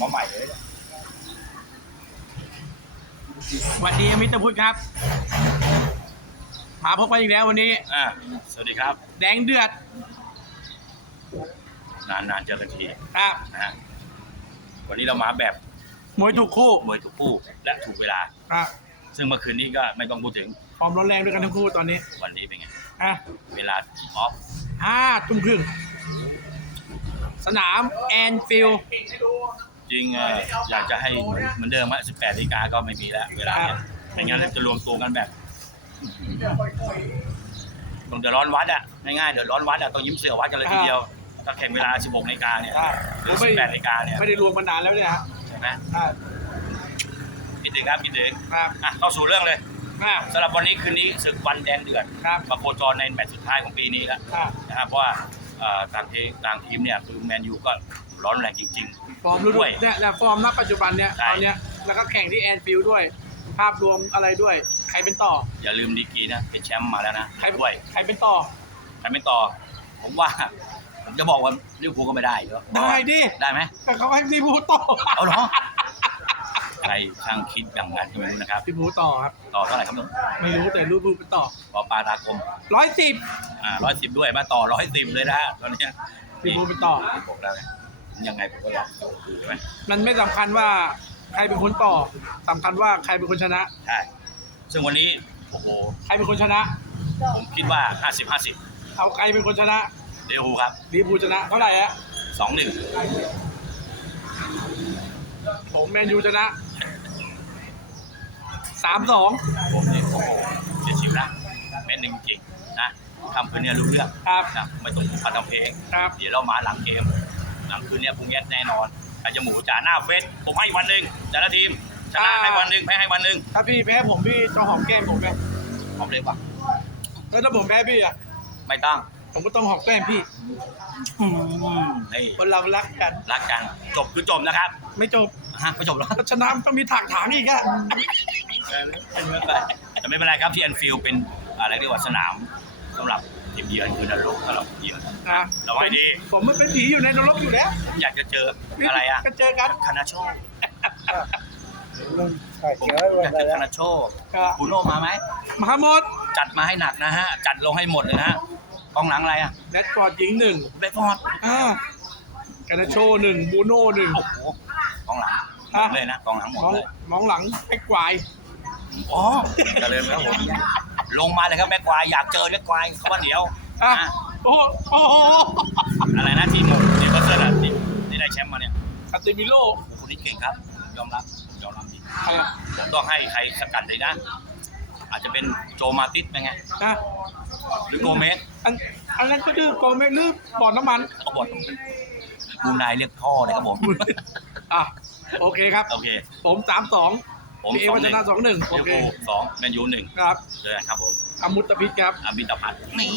มาใหม่เลยสวัสดีมิสเตอร์พุทธครับ มาพบกันอีกแล้ววันนี้ อ่าสวัสดีครับ แดงเดือด นานๆเจอกันทีครับ นะฮะวันนี้เรามาแบบมวยถูกคู่มวยถูกคู่และถูกเวลา ครับซึ่งเมื่อคืนนี้ก็ไม่ต้องพูดถึงฟอร์มร้อนแรงด้วยกันทั้งคู่ตอนนี้วันนี้เป็นไง อะเวลาออฟห้าทุ่มครึ่ง สนามแอนฟิลด์จ ริงเอ่ออยากจะให้เหมือนเดิมฮะ18นาฬิกาก็ไม่มีแล้ว เวลาเนี่ยไม่งั้นเราจะรวมตัวกันแบบต้องเดือดร้อนวัดอะง่ายๆเดือดร้อนวัดอะต้องยิ้มเสือวัดกันเลยทีเดียวถ้าแข่งเวลา 16นาฬิกาเนี่ยอะหผรือมไม่18นาฬิกาเนี่ยไม่ได้รวมมานานแล้วเนี่ยฮะใช่ไหมอะคิดถึงครับคิดถึงครับอะเข้าสู่เรื่องเลยอะสำหรับวันนี้คืนนี้ศึกวันแดงเดือดครับมาโคจรในแมตช์สุดท้ายของปีนี้แล้วอะนะครับเพราะว่าเอ่อต่างทีมต่างทีมเนี่ยคือแมนยูก็ร้อนแรงจริง ฟอร์มรู้ด้วยเนี่ยเนี่ยฟอร์มณปัจจุบันเนี่ยใช่ ตอนเนี้ยแล้วก็แข่งที่แอนฟิลด์ด้วย ภาพรวมอะไรด้วย ใครเป็นต่อ ๆ อย่าลืมดีกรีนะเป็นแชมป์มาแล้วนะใครด้วยใครเป็นต่อ ใครไม่ต่อ ผมว่าผมจะบอกว่าลิเวอร์พูลก็ไม่ได้เยอะได้ดิ ได้ไหมแต่เขาให้พี่พูต่อ เอาเหรอใค รช่างคิดอย่างนั้นก็ไม่รู้นะครับ พี่พูต่อครับ ต่อเท่าไหร่ครับผมไม่รู้แต่รู้พูเป็นต่อพอปลาตากลมร้อยสิบอ่าร้อยสิบด้วยมาต่อร้อยสิบเลยนะตอนเนี้ยพี่พูเป็นต่อบอกแล้วไงยังไงผมก็รับใช่ไหมมันไม่สำคัญว่าใครเป็นคนต่อสำคัญว่าใครเป็นคนชนะ ใช่ซึ่งวันนี้โอ้โหใครเป็นคนชนะ ผมคิดว่าห้าสิบห้าสิบเอาใครเป็นคนชนะเดวูลครับลิเวอร์พูลชนะเท่าไหร่ฮะสองหนึ่งผมแมนยูชนะ สามสองผมนี่โอ้โหเสียชีวิตละแม่นหนึ่งจริงนะทำคืนนี้รู้เรื่องครับนะไม่ต้องพันทำเพลงครับเดี๋ยวเรามาหลังเกม หลังคืนนี้พรุ่งนี้แน่นอนอาจจะหมูจ่าหน้าเฟสผมให้วันหนึ่งแต่ละทีมชนะให้วันหนึ่งแพ้ให้วันหนึ่งถ้าพี่แพ้ผมพี่จะหอมแก้มผมไหมพร้อมเลยปะแล้วถ้าผมแพ้พี่อะไม่ต้องผมก็ต้องหอมแก้มพี่อืมนี่คนเรารักกันรักกันจบคือจบนะครับ ไม่จบ ฮะไม่จบแล้วถ้าชนะมันต้องมีถากถางอีกอะแต่ไม่เป็นไรครับที่แอนฟิลด์เป็นอะไรเรียกว่าสนามสำหรับทีมเยือนคือนรกสำหรับเยือนนะระวังให้ดี ผมมันเป็นผีอยู่ในนรกอยู่แล้วผมอยากจะเจออะไรอะก็เจอกันคานาโชใช่ผมเจออยากเจอคานาโชครับบูโน่มาไหมมหาหมด จัดมาให้หนักนะฮะ จัดลงให้หมดเลยนะฮะกองหลังอะไรอะแรดฟอร์ดยิงหนึ่งเบฟอร์ดอ่าการนาโชหนึ่งบูโน่หนึ่งโอ้โหกองหลัง หมดเลยนะกองหลังหมดมองเลยมองหลังแม็กควายอ๋อเจริญครับผมลงมาเลยครับแม็กควายอยากเจอแม็กควายเขาว่าเหนียวอะนะโอ้โหโอ้โหอะไรนะทีมทีมเบอร์เซอร์อะที่ที่ได้แชมป์มาเนี่ยคาติมิโลโอ้โหคนนี้เก่งครับ ยอมรับยอมรับดีอะผมต้องให้ใครสกัดเลยนะอาจจะเป็นโจมาติสเป็นไงอะหรือโกเมสอันอันนั้นก็คือโกเมลืบบ่อน้ำมันเขาบอกมูนายเรียกพ่อเลยครับผมอะ โอเคครับ โอเค ผมสามสองผมพี่เอสองวัหฒนึ่งนาสองหนึ่งโอลิเวอร์เคพูลสองแมนยูหนึ่งครับเลยครับผมอมุตตพิษครับ อาบิตาพัฒน์นี่